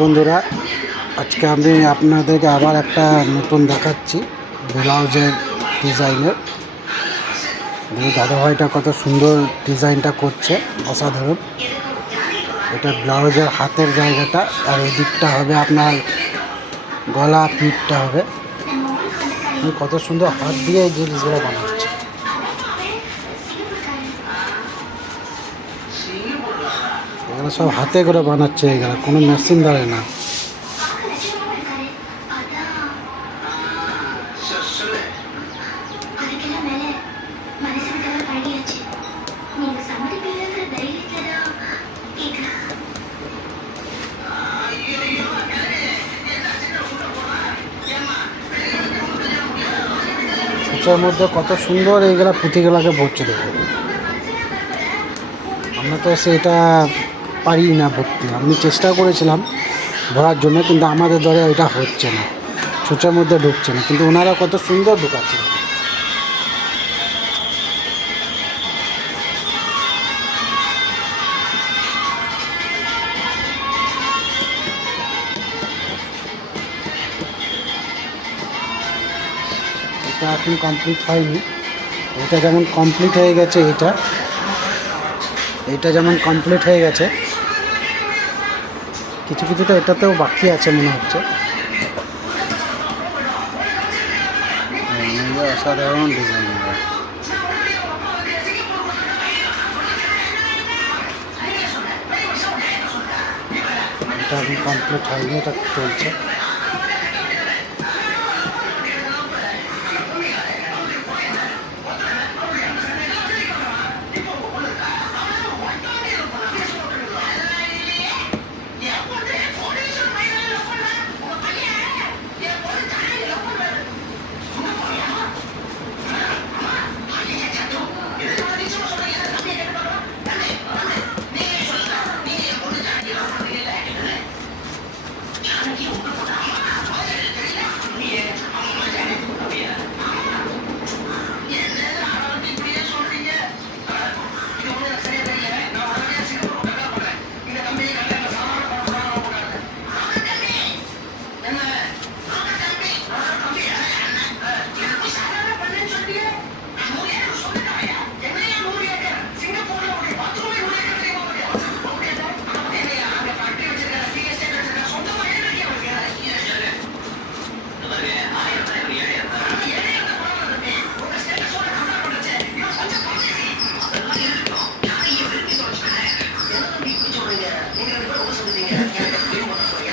বন্ধুরা, আজকে আমি আপনাদেরকে আবার একটা নতুন দেখাচ্ছি ব্লাউজের ডিজাইনের। দাদাভাইটা কত সুন্দর ডিজাইনটা করছে, অসাধারণ। এটা ব্লাউজের হাতের জায়গাটা, আর এই দিকটা হবে আপনার গলা, পিঠটা হবে। কত সুন্দর হাত দিয়ে এই জিনিসগুলো বানাচ্ছে। এগুলো সব হাতে করে বানাচ্ছে, এগুলো কোনো মেশিন দ্বারা না। সূচের মধ্যে কত সুন্দর এইগুলা পুঁথিগুলাকে ভরছে, দেখো। আমরা তো সেটা পারি না ভর্তি। আমি চেষ্টা করেছিলাম ভরার জন্য, কিন্তু আমাদের দ্বারা এটা হচ্ছে না, সূচের মধ্যে ঢুকছে না। কিন্তু ওনারা কত সুন্দর ঢুকাচ্ছে। এটা এখন কমপ্লিট হয়নি। এটা যেমন কমপ্লিট হয়ে গেছে, এটা যেমন কমপ্লিট হয়ে গেছে, কিছু কিছুটা এটাতেও বাকি আছে মনে হচ্ছে। অসাধারণ ডিজাইন। এটা এখন কমপ্লিট হয়নি, এটা চলছে।